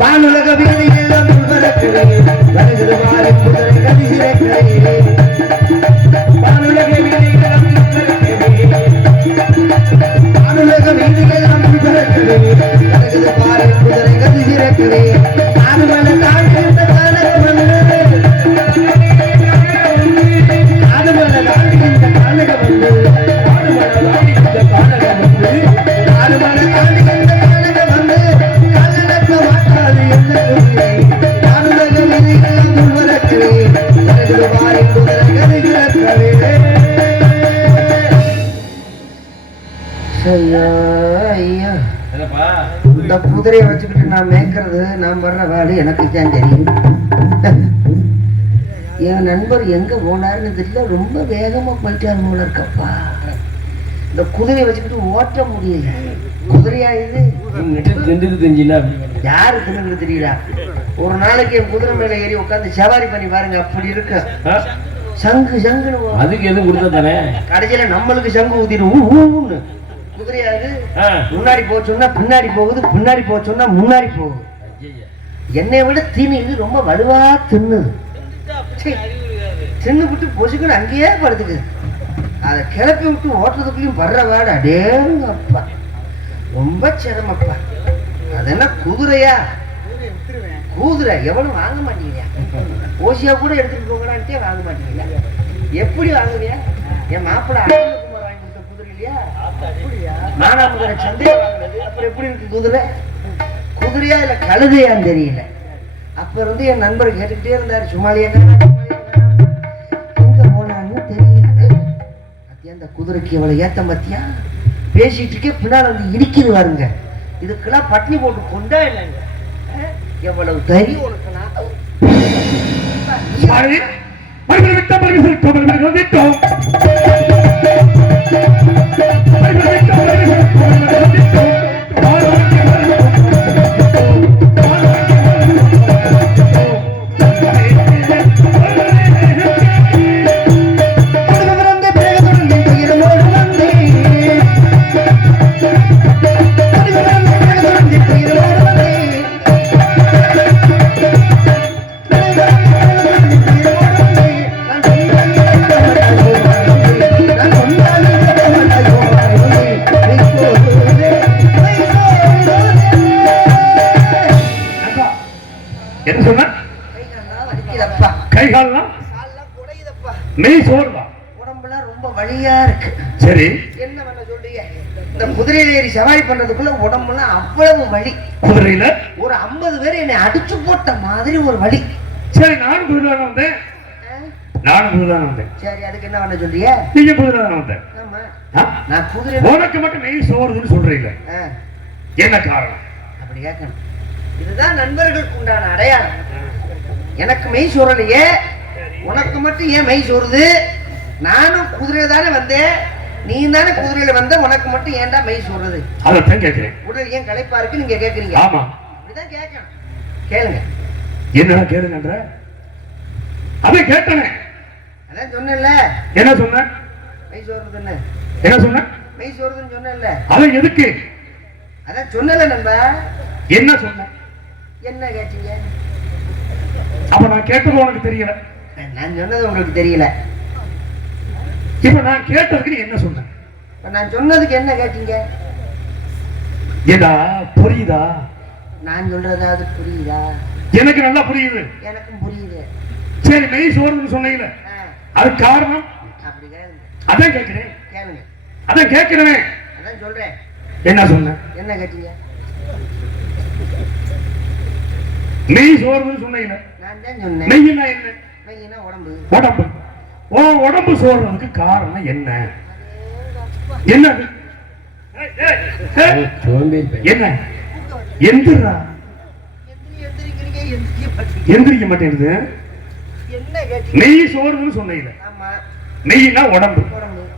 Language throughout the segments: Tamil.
வானுலக வீதியெல்லாம் உள்வரக்கிறே வருகிறது மாறி குதிரை கதிரே வானுலக வீதியெல்லாம் வானுலக வீதியெல்லாம் உள்வரக்கிறே வருகிறது மாறி குதிரை கதிரே ஆடுமல தாழ்ந்த காலகம் வந்து ஆடுமல தாழ்ந்த காலகம் வந்து ஆடுமல தாழ்ந்த காலகம் வந்து ஆடுமல தாழ்ந்த காலகம் வந்து காலனக்க மாட்டாது என்ன குதிரை ஆடுலக வீதியெல்லாம் உள்வரக்கிறே வருகிறது மாறி குதிரை கதிரே ஐயா இந்த குதிரையை வச்சுக்கிட்டு நான் மேய்க்கிறது நான் வர்ற வாடு எனக்கு தான் தெரியும். என் நண்பர் எங்க போனாருன்னு தெரியல, ரொம்ப வேகமா போயிட்டாரு போல இருக்கப்பா. இந்த குதிரையை வச்சுக்கிட்டு ஓட்ட முடியல. குதிரையா இது யாரு தின்னு தெரியல. ஒரு நாளைக்கு என் குதிரை மேல ஏறி உட்காந்து சவாரி பண்ணி பாருங்க, அப்படி இருக்கு. சங்கு சங்குன்னு அதுக்கு எதுவும் கொடுத்தா தானே கடைசியில நம்மளுக்கு சங்கு ஊத்திட்டு குதிரையாது முன்னாடி போச்சோம்னா பின்னாடி போகுது, பின்னாடி போச்சோம்னா முன்னாடி போகுது. என்னை விட தீனி இது ரொம்ப வலுவா தின்னுது. தின்னு விட்டு பொசுக்குன்னு அங்கேயே படுத்துக்குது. அதை கிளப்பி விட்டு ஓட்டுறதுக்குள்ளயும் வர்ற வாட அடேங்கப்பா, ரொம்ப சிரமப்பா. அது என்ன குதிரையா? குதிரை எவனும் வாங்க மாட்டீங்க. ஓசியா கூட எடுத்துட்டு போங்கடான்ட்டே வாங்க மாட்டீங்க. எப்படி வாங்குவியா? என் மாப்பிள்ளை அண்ணகுமார் வாங்கி கொடுத்த குதிரை இல்லையா? நானாமுதல சந்தையை வாங்கினது. அப்புறம் எப்படி இருக்கு குதிரை? குதிரையா இல்ல கழுதையான்னு தெரியல. அப்ப இருந்து என் நண்பர் கேட்டுக்கிட்டே இருந்தாரு, சும்மாலியா எங்க போனான்னு தெரியல. அந்த குதிரைக்கு எவ்வளவு ஏத்தம் பத்தியா? பேசிட்டு இருக்கே பின்னால் வந்து இடிக்குது பாருங்க. இதுக்கெல்லாம் பட்னி போட்டு கொண்டா இல்லைங்க. எவ்வளவு தைரியம் உனக்கு. ரொம்ப வலியா இருக்கு. சரி, என்ன பண்ண சொல்றீங்க? இந்த குதிரையில ஏறி சவாரி பண்றதுக்குள்ள உடம்புலாம் அவ்வளவு வலி. குதிரையில ஒரு 50 பேர் என்னை அடிச்சு போட்ட மாதிரி ஒரு வலி. சரி, நானும் குதிரை வந்தேன். சரி, அதுக்கு என்ன பண்ண சொல்றீங்க? நீங்க குதிரை வந்தேன். ஆமா, நான் குதிரை. உனக்கு மட்டும் நெய் சோறுன்னு சொல்றீங்க, என்ன காரணம்? அப்படி கேட்கணும். இதுதான் நண்பர்களுக்கு உண்டான அடையாளம். எனக்கு மெய் சோறலையே, உனக்கு மட்டும் ஏன் மெய் சோறுது? நானும் குதிரையில தானே வந்தேன், நீ தானே குதிரையில வந்த, உனக்கு மட்டும் ஏன்டா மெய் சோறுது? அதான் கேட்கிறேன். உடல் ஏன் களைப்பா இருக்கு நீங்க கேட்கறீங்க? ஆமா, அப்படிதான் கேட்கணும். கேளுங்க. என்னடா கேளுங்கன்ற? அதான் கேட்டனே. அதான் சொன்னேன்ல. என்ன சொன்ன? மெய் சோறுதுன்னு. என்ன சொன்ன? மெய் சோறுதுன்னு சொன்னேன்ல. அதான் எதுக்கு? அதான் சொன்னல நண்பா. என்ன சொன்ன? என்ன கேட்டீங்க? அப்ப நான் கேட்டது உனக்கு தெரியல. நான் சொன்னது உங்களுக்கு தெரியல. இப்ப நான் கேட்டதுக்கு நீ என்ன சொன்ன? நான் சொன்னதுக்கு என்ன கேட்டீங்க? ஏடா புரியுதா? நான் சொல்றதாவது புரியுதா? எனக்கு நல்லா புரியுது. எனக்கும் புரியுது. சரி, நெய் சோறுன்னு சொன்னீங்க, அது காரணம்? அப்படி கேளுங்க. அதான் கேட்கிறேன். கேளுங்க. அதான் கேட்கிறேன். அதான் சொல்றேன். என்ன சொன்ன? என்ன கேட்டீங்க? நெய் சோறுன்னு சொன்னீங்க. நான் தான் சொன்னேன். நெய்னா என்ன? நெய்னா உடம்பு. உடம்பு. ஓ, உடம்பு சோறுறதுக்கு காரணம் என்ன? என்னது? என்ன? எந்திரா? எந்திரிக்க மாட்டேங்குது. நெய் சோறுன்னு சொன்னீங்க. நெய்னா உடம்பு.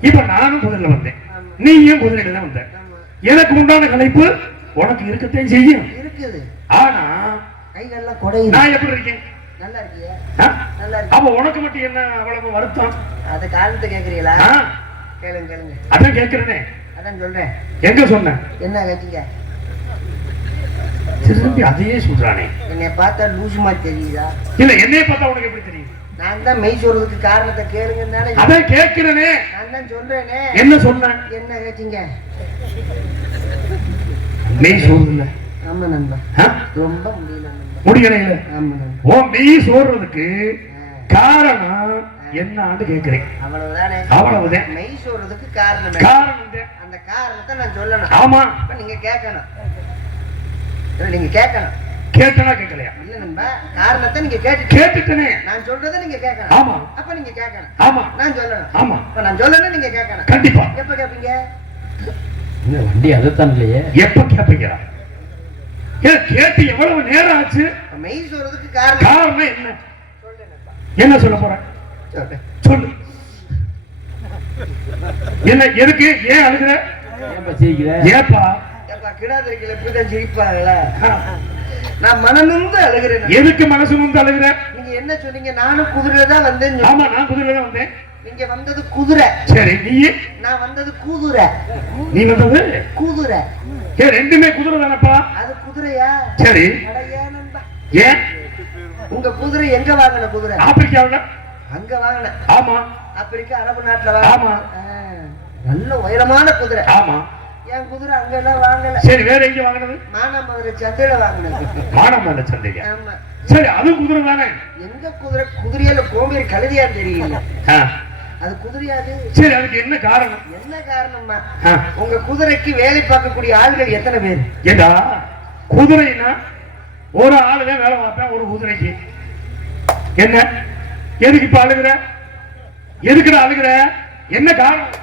இப்ப நானும் குதிரையில வந்தேன், நீயும் குதிரையில தான் வந்த. எனக்கு உண்டான களைப்பு உனக்கு இருக்கத்தான் செய்யும். ஆனா நான் எப்படி இருக்கேன்? நல்லா இருக்கியா? நல்லா இருக்கு. அப்ப உனக்கு மட்டும் என்ன அவ்வளவு வருத்தம்? அத காரணத்தை கேக்குறீங்களா? கேளுங்க கேளுங்க. அதான் கேக்குறேனே. அதான் சொல்றேன். எங்க சொன்ன? என்ன கேட்டீங்க? திரும்பி அதையே சொல்றானே. என்னை பார்த்தா லூசுமா தெரியுதா? இல்ல என்னைய பார்த்தா உனக்கு எப்படி தெரியும்? நான் தான் மெய் சொல்றதுக்கு காரணத்தை கேளுங்கன்னாலே அதான் கேட்கிறேனே. நான் தான் சொல்றேனே. என்ன சொன்னேன்? என்ன கேட்டீங்க? மெய் சொல்றதுல. ஆமா நண்பா, ரொம்ப முடியல. முடியல இல்ல? ஆமா நண்பா. ஓ மெய் சொல்றதுக்கு காரணம் என்னன்னு கேக்குறேன். அவ்வளவுதானே? அவ்வளவுதான். மெய் சொல்றதுக்கு காரணம் அந்த காரணத்தை நான் சொல்லணும். ஆமா, நீங்க கேட்கணும். நீங்க கேட்கணும். கேட்டனா கேட்கலையா? இல்ல நண்பா, காரணத்தை நீங்க கேட்டுட்டனே. நான் சொல்றதை நீங்க கேட்கணும். ஆமா, அப்ப நீங்க கேட்கணும். ஆமா, நான் சொல்லணும். ஆமா, அப்ப நான் சொல்லணும், நீங்க கேட்கணும். கண்டிப்பா. எப்ப கேட்பீங்க? இந்த வண்டி அதைத்தான் இல்லையே. எப்ப கேட்பீங்க? கேட்டு எவ்வளவு நேரம் ஆச்சு? மெய் சொல்றதுக்கு காரணம் என்ன? என்ன சொல்ல போற? சொல்லு. என்ன, எதுக்கு, ஏன் அழுகுற? ஏப்பா கிடாதிரிக்கல இப்படிதான் சிரிப்பாங்கல்ல. நான் மனநொந்து அழுகிறேன். எதுக்கு மனசு நொந்து அழுகுற? நீங்க என்ன சொன்னீங்க? நானும் குதிரையில தான் வந்தேன். ஆமா, நான் குதிரையில தான் வந்தேன். நீங்க வந்தது குதிரை. சரி, நீ? நான் வந்தது குதிரை. நீ வந்தது குதிரை. ரெண்டுமே குதிரை தானப்பா? அது குதிரையா? சரி. ஏன் உங்க குதிரை எங்க வாங்கின குதிரை? ஆப்பிரிக்காவுல. அங்க வாங்கின? ஆமா. ஆப்பிரிக்கா அரபு நாட்டுல வாங்கின? ஆமா. நல்ல உயரமான குதிரை. ஆமா. என் குதிரை அங்க எல்லாம் வாங்கல. சரி, வேற எங்க வாங்கினது? மானாமதுரை சந்தையில வாங்கினது. மானாமதுரை சந்தையா? ஆமா. சரி, அது குதிரை தானே? எங்க குதிரை? குதிரையில கோமேரி கழுதியா தெரியல. அது குதிரையாது. சரி, அதுக்கு என்ன காரணம்? என்ன காரணமா? உங்க குதிரைக்கு வேலை பார்க்கக்கூடிய ஆள்கள் எத்தனை பேர்? ஏண்டா, குதிரைனா ஒரு ஆளுதான் வேலை பார்ப்பேன் ஒரு குதிரைக்கு. என்ன, எதுக்கு இப்ப அழுகுற? எதுக்குடா அழுகுற? என்ன காரணம்?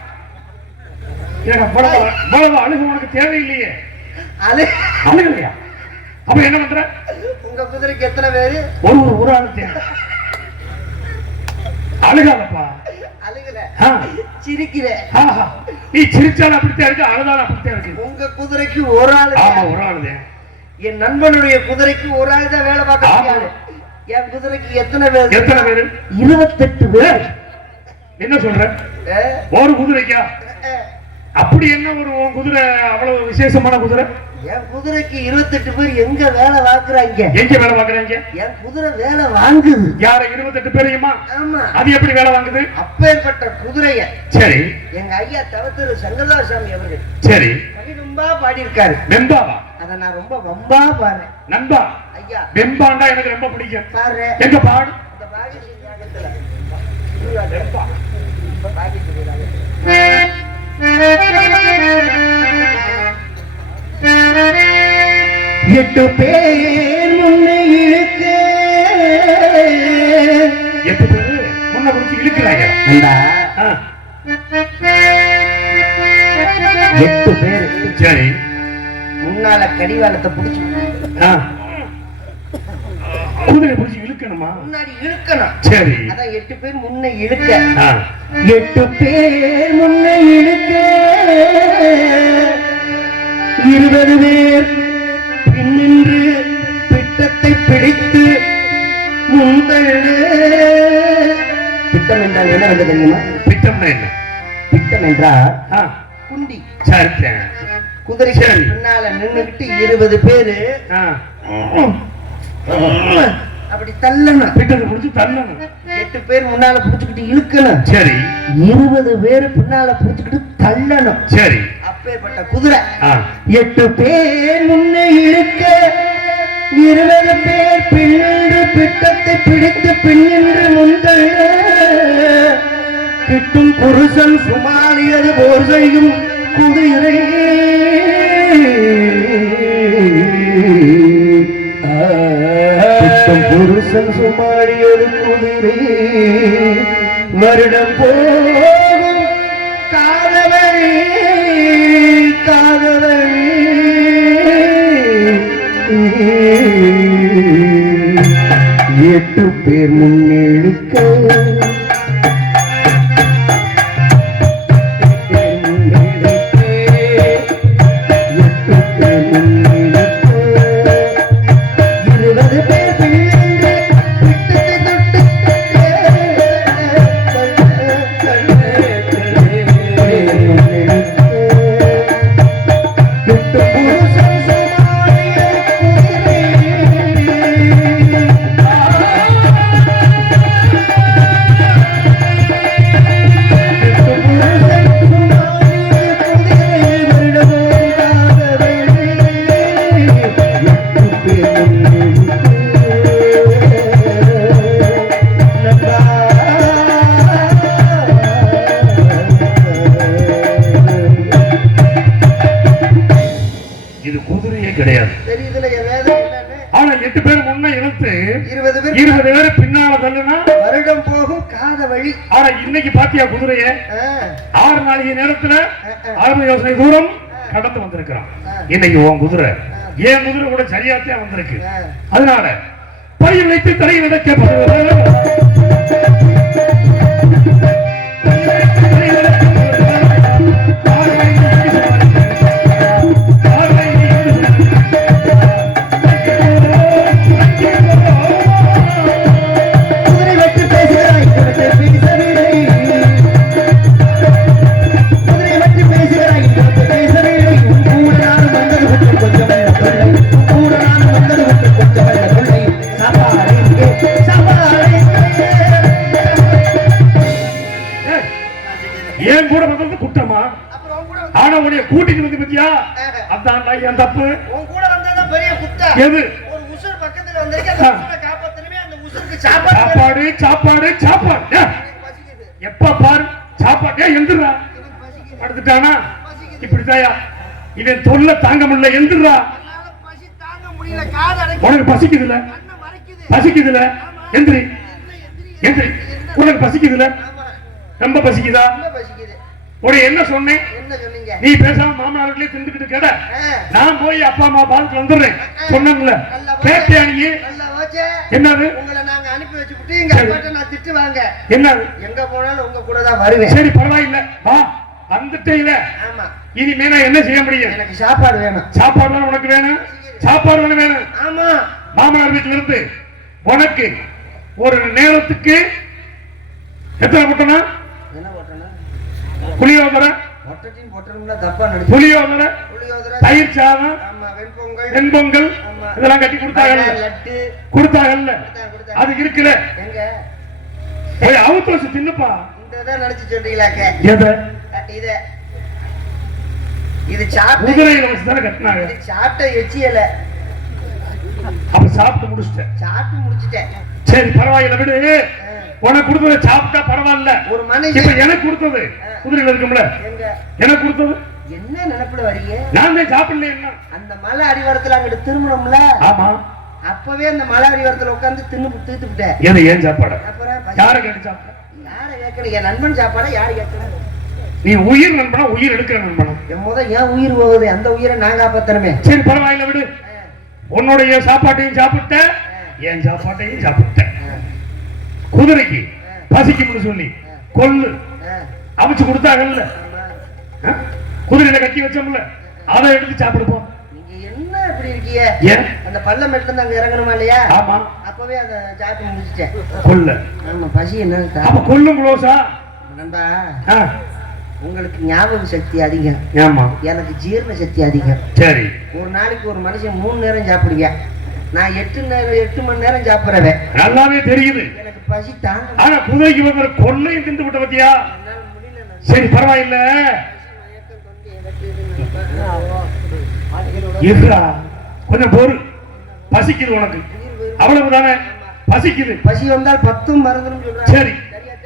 அழுகு உனக்கு தேவையில்லையே. அழுகலையா? அப்ப என்ன பண்ற? உங்க குதிரைக்கு எத்தனை பேரு? ஒரு ஆளு தேவை. அழுகாதப்பா. அழுகல, சிரிக்கிற. நீ சிரிச்சாலும் அப்படித்தான் இருக்கு, அழுதாலும் அப்படித்தான் இருக்கு. உங்க குதிரைக்கு ஒரு ஆளு. ஆமா, ஒரு ஆளுதான். என் நண்பனுடைய குதிரைக்கு ஒரு ஆள் தான் வேலை பார்க்க. என் குதிரைக்கு எத்தனை பேர்? எத்தனை பேரு? 28 பேர். என்ன சொல்ற? ஒரு குதிரைக்கா? அப்படி என்ன ஒரு குதிரை அவ்வளவு விசேஷமான குதிரை? என் குதிரைக்கு 28 பேர் எங்க வேலை பார்க்கறாங்க? எங்க வேலை பார்க்கறாங்க? என் குதிரை வேலை வாங்குது. யார 28 பேரையுமா? ஆமா. அது எப்படி வேலை வாங்குது? அப்பேற்பட்ட குதிரைய சரி எங்க ஐயா தவத்திரு சங்கரதாசாமி அவர்கள் சரி ரொம்ப பாடி இருக்காரு. வெம்பாவா? அத நான் ரொம்ப வம்பா பாடுறேன். நண்பா, ஐயா வெம்பாண்டா எனக்கு ரொம்ப பிடிக்கும். பாரு, எங்க பாடு. இந்த பாடி சிங்காகத்துல வெம்பா பாடி சொல்றாங்க. 8 பேர் முன்னை இழுக்க. 8 பேர் முன்ன பிடிச்சி இழுக்கிறாங்க. 8 பேர் சரி முன்னால கடிவாளத்தை பிடிச்சி குதிரை பிடிச்சி இழுக்கணுமா? முன்னாடி இழுக்கணும். சரி, அதான் 8 பேர் முன்ன இழுக்க. 8 பேர் முன்ன இழுக்க, 20 பேர் பின்னின்று பிட்டத்தை பிடித்து முந்தழு. பிட்டம் என்றால் என்ன வந்து தெரியுமா? பிட்டம்னா என்ன? பிட்டம் என்றால் குண்டி. சரி, குதிரை பின்னால நின்னுகிட்டு 20 பேரு அப்படி தள்ளணும். பிட்டத்தை பிடிச்சி தள்ளணும். 8 பேர் முன்னால பிடிச்சுக்கிட்டு இழுக்கணும். சரி, 20 பேர் பின்னால பிடிச்சுக்கிட்டு தள்ளணும். சரி, அப்பேற்பட்ட குதிரை. 8 பேர் முன்னே இழுக்க, 20 பேர் பின்னின்று பிட்டத்தை பிடித்து பின்னின்று முந்தள்ள. கிட்டும் புருஷன் சுமாரியது போர் செய்யும் குதிரை. புருஷன் சுமாரியது குதிரை. வருடம் போகும் காதலை காதலை 8 பேர் முன்னெடுக்க. புருஷன் சுமாரியது குதிரை. ஆனா 8 பேர் முன்ன இழுத்து 20 பேர் பின்னால தள்ளுனா வருடம் போகும் காத வழி. ஆனா இன்னைக்கு பாத்தியா குதிரைய 6 நாளைக்கு நேரத்துல 60 யோசனை தூரம் கடந்து வந்திருக்கிறான். இன்னைக்கு உன் குதிரை ஏன் குதிரை கூட சரியாத்தான் வந்திருக்கு. அதனால பயிர் வைத்து தரை விதைக்கப்படுவது ஏன் கூட வந்தது குற்றமா? ஆனா உடைய கூட்டிட்டு வந்து பத்தியா அதான் என் தப்பு. உன் கூட வந்ததான் பெரிய குத்தம். எது? ஒரு உசுர் பக்கத்துல வந்திருக்க, அந்த உசுரை காப்பாத்தணுமே, அந்த உசுருக்கு சாப்பாடு சாப்பாடு சாப்பாடு எப்ப பாரு சாப்பாடு. எந்திரா படுத்துட்டானா இப்படித்தாயா இவன் தொல்லை தாங்க முடியல. எந்திரா பசி தாங்க முடியல, காது அடைக்க உனக்கு பசிக்குதுல பசிக்குதுல எந்திரி எந்திரி. உனக்கு பசிக்குதுல ரொம்ப பசிக்குதா? உடைய என்ன சொன்னேன்? நீ பேசாம மாமனார்களே திண்டுக்கிட்டு கேட நான் போய் அப்பா அம்மா பார்த்து வந்துடுறேன் சொன்னல கேட்டியா? நீ என்னது உங்களை நாங்க அனுப்பி வச்சுட்டு எங்க அப்பாட்ட நான் திட்டுவாங்க. என்னது? எங்க போனாலும் உங்க கூட தான் வருவேன். சரி பரவாயில்ல வா வந்துட்டே இல்ல. ஆமா இனிமே நான் என்ன செய்ய முடியும்? எனக்கு சாப்பாடு வேணும். சாப்பாடு தானே உனக்கு வேணும்? சாப்பாடு வேணும். ஆமா மாமனார் வீட்டுல இருந்து உனக்கு ஒரு நேரத்துக்கு எத்தனை போட்டனா? என்ன போட்டனா? புளியோதரை பொட்டட்டின் பொட்டணும்னா தப்பா நடிச்சு. புளியோதரை தயிர் சாதம் வெண்பொங்கல் இதெல்லாம் கட்டி கொடுத்தாங்கல்ல. அது இருக்குல்ல எங்க அவுத்தோசு தின்னுப்பா. இந்த நினைச்சு சொல்றீங்களாக்க எதை? இத இது சாப்பிட்டு குதிரையில வச்சு தானே கட்டினாங்க. சாப்பிட்ட எச்சியல அப்ப சாப்பிட்டு முடிச்சிட்டேன். சாப்பிட்டு முடிச்சிட்டேன். சரி பரவாயில்ல விடு. உனக்கு கொடுத்தது சாப்பிட்டா பரவாயில்ல. ஒரு மனுஷன் இப்ப எனக்கு கொடுத்தது குதிரையில இருக்கும்ல, எனக்கு கொடுத்தது என்ன நினைப்புல வரீங்க? நான் தான் சாப்பிடல. என்ன அந்த மலை அடிவாரத்துல அங்கிட்டு திரும்பணும்ல? ஆமா அப்பவே அந்த மலை அடிவாரத்துல உட்கார்ந்து தீர்த்து விட்டேன். எது ஏன் சாப்பாடு? யாரை கேட்டு சாப்பிட? யாரை கேட்கணும்? என் நண்பன் சாப்பாடா யாரு கேட்கணும்? நீ உயிர் நண்பனா உயிர் எடுக்கிற நண்பனா? ஏன் உயிர் போகுது? அந்த உயிரை நான் காப்பாத்தணுமே. சரி பரவாயில்ல விடு. உன்னுடைய சாப்பாட்டையும் சாப்பிட்ட என் சாப்பாட்டையும் சாப்பிட்ட. குதிரைக்கு பசிக்கும்னு சொல்லி கொள்ளு அமைச்சு கொடுத்தாங்கல்ல, குதிரையில கட்டி வச்சோம்ல, அதை எடுத்து சாப்பிடுப்போம். நீங்க என்ன இப்படி இருக்கீங்க? அந்த பள்ளம் மெட்ல இருந்து அங்க இறங்கணுமா இல்லையா? ஆமா அப்பவே அதை சாப்பிட்டு முடிச்சிட்டேன். கொள்ள ஆமா பசி என்ன? அப்ப கொள்ளும் க்ளோஸா நண்பா? உங்களுக்கு ஞாபக சக்தி அதிகம். ஆமா எனக்கு ஜீரண சக்தி அதிகம். சரி ஒரு நாளைக்கு ஒரு மனுஷன் 3 நேரம் சாப்பிடுவேன். நான் 8 மணி நேரம் சாப்பிடுறேன். நல்லாவே தெரியுது. எனக்கு பசி தாங்க. ஆனா குதிரைக்கு வந்து கொள்ளையும் தின்று விட்ட பத்தியா? சரி பரவாயில்ல இருடா கொஞ்சம் பொறு. பசிக்குது உனக்கு அவ்வளவுதானே? பசிக்குது. பசி வந்தால் 10 மறந்துடும் சொல்றாங்க. சரி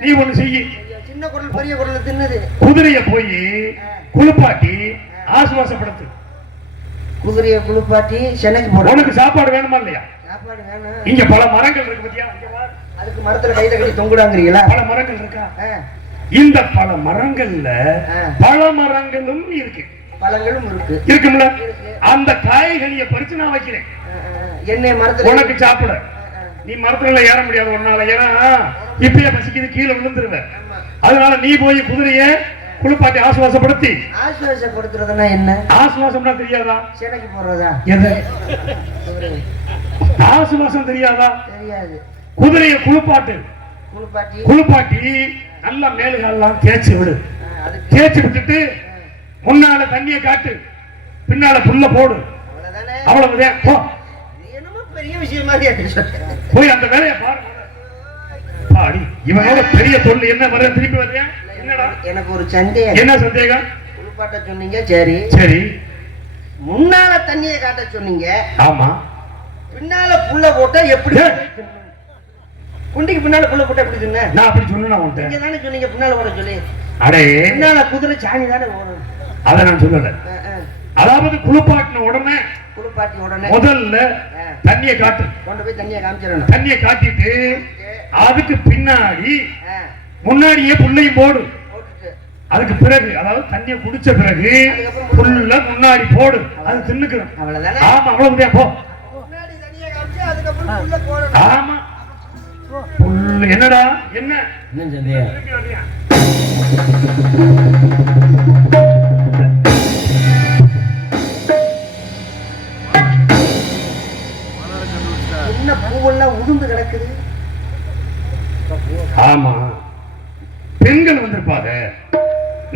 நீ ஒண்ணு செய்யி. சின்ன குரல் பெரிய குரல் தின்னது. குதிரைய போய் குளிப்பாட்டி ஆசுவாசப்படுத்து. குதிரைய குளிப்பாட்டி சென்னைக்கு போற. உனக்கு சாப்பாடு வேணுமா இல்லையா? சாப்பாடு வேணும். இங்க பல மரங்கள் இருக்கு பத்தியா? அதுக்கு மரத்துல கையில கட்டி தொங்குடாங்கறீங்களா? பல மரங்கள் இருக்கா? இந்த பல மரங்கள்ல பல மரங்களும் இருக்கு, பழங்களும் இருக்கு. இருக்கும்ல? அந்த காய்கறியை பறிச்சு நான் வைக்கிறேன். என்ன மரத்துல உனக்கு சாப்பிட. நீ மரத்துல ஏற முடியாது ஒன்னால. ஏன்னா இப்பயே பசிக்குது, கீழே விழுந்துருவ. அதனால நீ போய் குதிரைய குளிப்பாட்டி ஆசுவாசப்படுத்தி. ஆசுவாசப்படுத்துறதுன்னா என்ன? ஆசுவாசம்னா தெரியாதா? சேனைக்கு போறதா? எது ஆசுவாசம் தெரியாதா? தெரியாது. குதிரைய குளிப்பாட்டு. குளிப்பாட்டி நல்லா மேலுகாலாம் தேய்ச்சி விடு. தேய்ச்சி விட்டுட்டு முன்னால தண்ணியை காட்டு, பின்னால புல்ல போடு. அவ்வளவுதான். பெரிய விஷயம் மாதிரி போய் அந்த வேலையை பாரு. பாடி இவனோட பெரிய தொழில் என்ன வர திருப்பி வர்றியா? என்னடா? எனக்கு ஒரு சந்தேகம். என்ன சந்தேகம்? குளிப்பாட்ட சொன்னீங்க, சரி சரி. முன்னால தண்ணியை காட்ட சொன்னீங்க, ஆமா. பின்னால புல்ல போட்டா எப்படி? குண்டிக்கு பின்னால புல்ல போட்டா எப்படி சொன்ன? நான் அப்படி சொன்னா உன்கிட்ட. நீங்க தானே சொன்னீங்க பின்னால போட சொல்லி. அடே பின்னால குதிரை சாணி தானே ஓடும். அத நான் சொல்லல. அதாவது குளிப்பாட்டின உடனே முதல்ல தண்ணியை காட்டு. கொண்டு போய் தண்ணியை காமிச்சிடணும். தண்ணியை காட்டிட்டு அதுக்கு பின்னாடி முன்னாடியே புள்ளையும் போடு. அதுக்கு பிறகு அதாவது தண்ணியை குடிச்ச பிறகு புல்ல முன்னாடி போடு. அது தின்னுக்கணும். அவ்வளவுதானே? ஆமா, அவ்வளவுதான். போ. முன்னாடி தண்ணியை காமிச்சு அதுக்கப்புறம் புல்ல போடணும். ஆமா. புல்லு என்னடா? என்ன இன்னும் சந்தையா என்ன பூவெல்லாம் உதிர்ந்து கிடக்குது. ஆமா, பெண்கள் வந்திருப்பாங்க.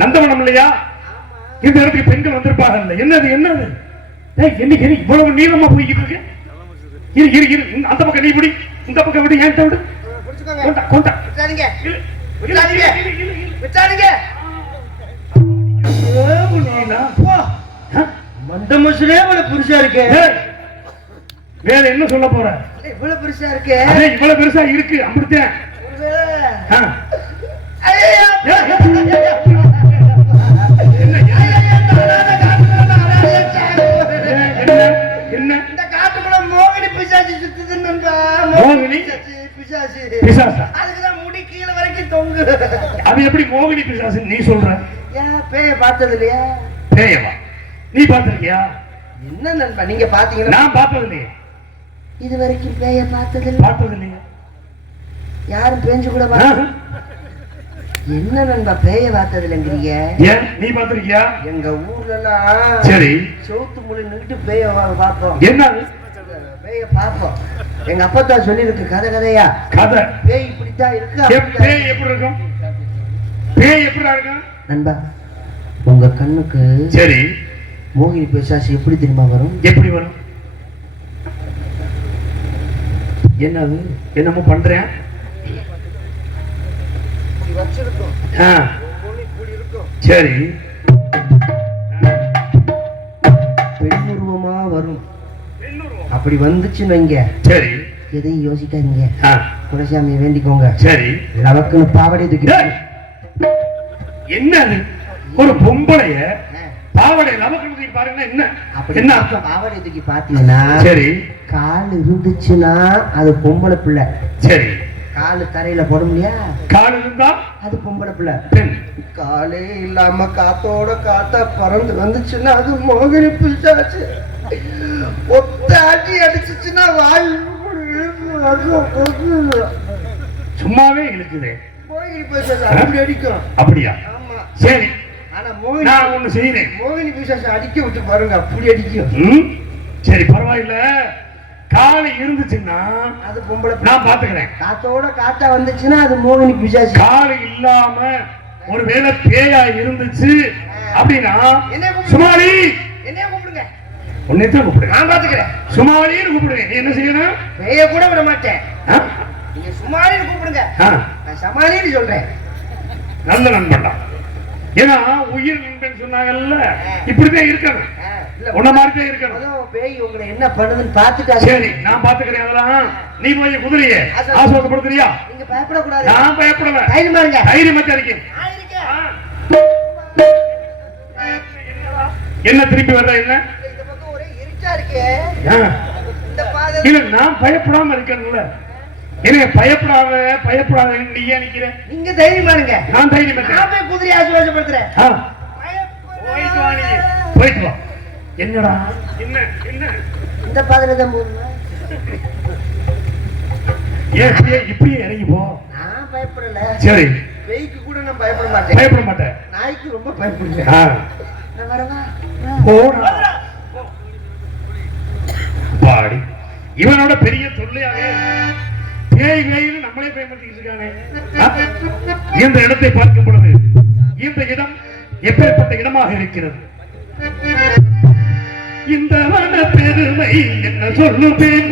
நந்தவனம் இல்லையா? இந்த இடத்துக்கு பெண்கள் வந்திருப்பாங்க. இல்ல என்னது என்னது? என்னைக்கு இவ்வளவு நீளமா போய்கிட்டு இருக்கு? இரு இரு இரு, அந்த பக்கம் நீ பிடி, இந்த பக்கம் விடு. ஏன் விடு? கொண்டா கொண்டா. விட்டாதீங்க விட்டாதீங்க விட்டாதீங்க. மண்ட மசுரே இவ்வளவு பெருசா இருக்கு. வேற என்ன சொல்ல போற? இவ்வளவு பெருசா இருக்கு. இவ்வளவு பெருசா இருக்கு. அப்படித்தான். என்ன இந்த காட்டுக்குள்ள மோகினி பிசாசு சுத்துதுன்னு. மோகினி பிசாசு பிசாசா? அதுக்குதான் முடி கீழே வரைக்கும் தொங்கு. அது எப்படி மோகினி பிசாசு நீ சொல்ற? ஏன் பேய பார்த்தது இல்லையா? பேயவா? நீ பார்த்திருக்கியா? என்ன நண்பா நீங்க பாத்தீங்கன்னா? நான் பார்த்தது இல்லையே. இது வரைக்கும் பேய பார்த்தது இல்ல. பார்த்தது இல்லையே. யாரும் பேஞ்சு கூட பார்த்து. என்ன நண்பா பேய பார்த்தது இல்லைங்கிறீங்க? ஏன் நீ பார்த்திருக்கியா? எங்க ஊர்ல எல்லாம் சரி சவுத்து மொழி நின்று பேய பார்ப்போம். என்ன பேய பார்ப்போம். எங்க அப்பா சொல்லி இருக்கு கதை கதையா. கதை பேய் இப்படித்தான் இருக்கு. பேய் எப்படி இருக்கும்? பேய் எப்படி இருக்கும் நண்பா? உங்க கண்ணுக்கு சரி மோகினி பிசாசு எப்படி தெரியுமா வரும்? எப்படி வரும்? என்னது? என்னமோ பண்றேன். சரி பெண்ணுருவமா வரும். அப்படி வந்துச்சுன்னு வைங்க. சரி எதையும் யோசிக்காதீங்க. குலசாமியை வேண்டிக்கோங்க. சரி லவக்குன்னு பாவடை தூக்கி. என்ன ஒரு பொம்பளைய பாவடை லவக்குன்னு தூக்கி பாருங்கன்னா என்ன என்ன அர்த்தம்? பாவடை தூக்கி பாத்தீங்கன்னா சரி கால் இருந்துச்சுன்னா அது பொம்பளை பிள்ளை. சரி காலு தரையில போட முடியா? கால் இருந்தா அது பொம்பளை பிள்ளை. பெண். காலே இல்லாம காத்தோட காத்தா பறந்து வந்துச்சுன்னா அது மோகினி பிசாசு. ஒத்த ஆட்டி அடிச்சுச்சுன்னா வாய் சும்மாவே இழுக்குது. மோகினி பிசாசு அப்படி அடிக்கும். அப்படியா? ஆமா. சரி ஆனா நான் ஒண்ணு செய்யறேன். மோகினி பிசாசு அடிக்க விட்டு பாருங்க, அப்படி அடிக்கும். சரி பரவாயில்ல. காலை இருந்துச்சுன்னா அது பொம்பளை. நான் பாத்துக்கிறேன். காத்தோட காத்தா வந்துச்சுன்னா அது மோகினி பிசாசு. காலை இல்லாம ஒருவேளை பேயா இருந்துச்சு அப்படின்னா சுமாரி என்ன கூப்பிடுங்க. உன்னைத்தான் கூப்பிடுங்க. நான் பாத்துக்கிறேன். சுமாரின்னு கூப்பிடுங்க. நீ என்ன செய்யணும்? பேய கூட விட மாட்டேன். நீங்க சுமாரின்னு கூப்பிடுங்க. நான் சமாளின்னு சொல்றேன். நல்ல நண்பன் தான். ஏன்னா உயிர் நண்பன் சொன்னாங்கல்ல, இப்படிதான் இருக்கணும். உன்ன மாதிரிதான் இருக்கணும். பேய் உங்களை என்ன பண்ணுதுன்னு பாத்துட்டா. சரி நான் பாத்துக்கிறேன். அதெல்லாம் நீ போய் குதிரைய ஆசுவாசப்படுத்துறியா? நீங்க பயப்படக்கூடாது. நான் பயப்படல. தைரியமா இருங்க. தைரியமா இருக்கேன். என்ன திருப்பி வர்ற? என்ன இந்த பக்கம் ஒரே இருட்டா இருக்கே. இந்த பாதை இல்ல நான் பயப்படாம இருக்கேன்ல. என்ன பயப்படாத நீ ஏன் நிக்கிற? நீங்க தைரியமா இருங்க. நான் தைரியமா இருக்கேன். நான் போய் குதிரையை ஆசுவாசப்படுத்துறேன். போயிட்டு வா. என்னடா என்ன என்ன இந்த பாதையில தான் போகணும். ஏன் இப்படியே இறங்கி போ. நான் பயப்படல. சரி பேய்க்கு கூட நான் பயப்பட மாட்டேன். பயப்பட மாட்டேன். நாய்க்கு ரொம்ப பயப்படுவேன். நான் வரவா? போடா. பாடி இவனோட பெரிய தொல்லையாவே பேய் பேய்னு நம்மளே பயன்படுத்திட்டு இருக்கானே. இந்த இடத்தை பார்க்கும் பொழுது இந்த இடம் எப்பேற்பட்ட இடமாக இருக்கிறது? இந்த வன பெருமை என்ன சொல்லுவேன்?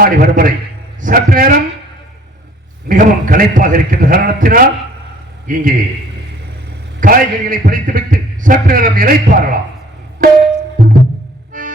அம்மாடி வரும் சற்று நேரம் மிகவும் களைப்பாக இருக்கின்ற காரணத்தினால் இங்கே காய்கறிகளை பறித்துவிட்டு சற்று நேரம் இளைப்பாறலாம்.